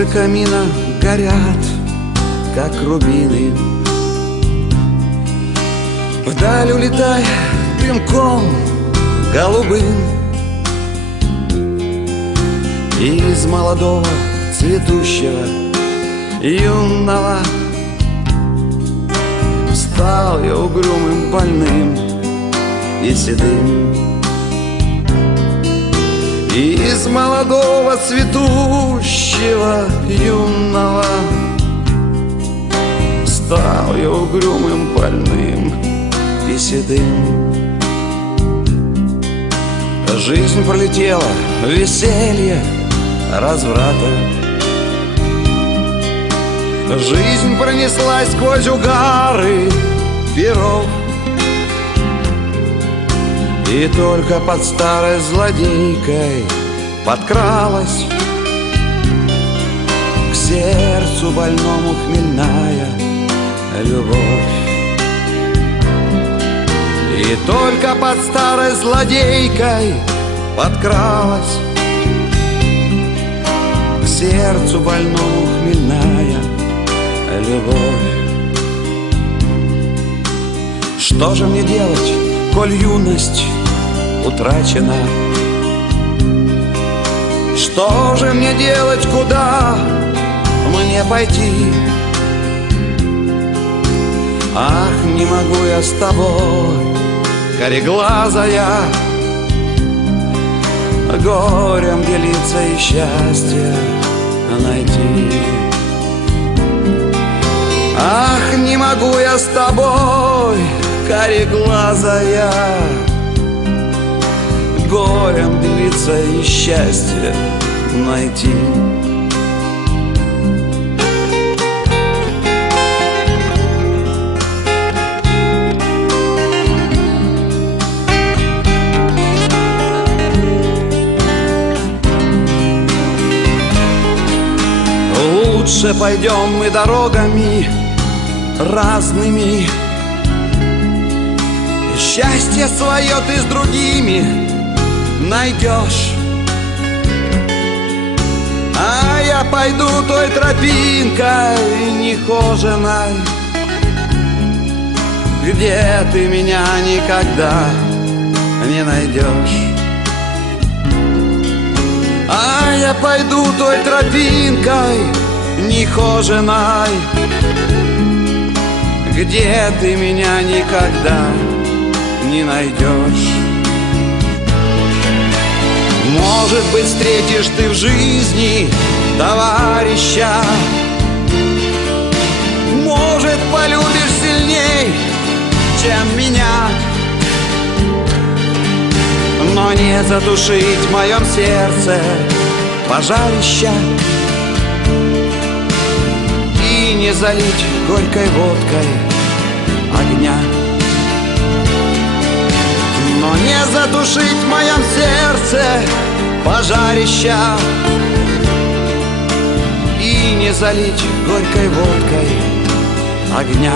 Искры камина горят, как рубины. Вдаль улетай дымком голубым. Из молодого цветущего юного стал я угрюмым, больным и седым. Из молодого цветущего юного стал я угрюмым, больным и седым. Жизнь пролетела, веселье, разврата. Жизнь пронеслась сквозь угары перов. И только под старой злодейкой подкралась к сердцу больному хмельная любовь. И только под старой злодейкой подкралась к сердцу больному хмельная любовь. Что же мне делать, коль юность утрачена? Что же мне делать, куда мне пойти? Ах, не могу я с тобой, кореглазая, горем делиться и счастье найти. Ах, не могу я с тобой, кореглазая, горем делиться и счастье найти. Лучше пойдем мы дорогами разными. Счастье свое ты с другими найдешь, а я пойду той тропинкой нехоженой, где ты меня никогда не найдешь. А я пойду той тропинкой нехоженой, где ты меня никогда не найдешь. Может быть, встретишь ты в жизни товарища, может, полюбишь сильней, чем меня, но не затушить в моем сердце пожарища и не залить горькой водкой огня. Но не затушить в моем сердце пожарища и не залить горькой водкой огня.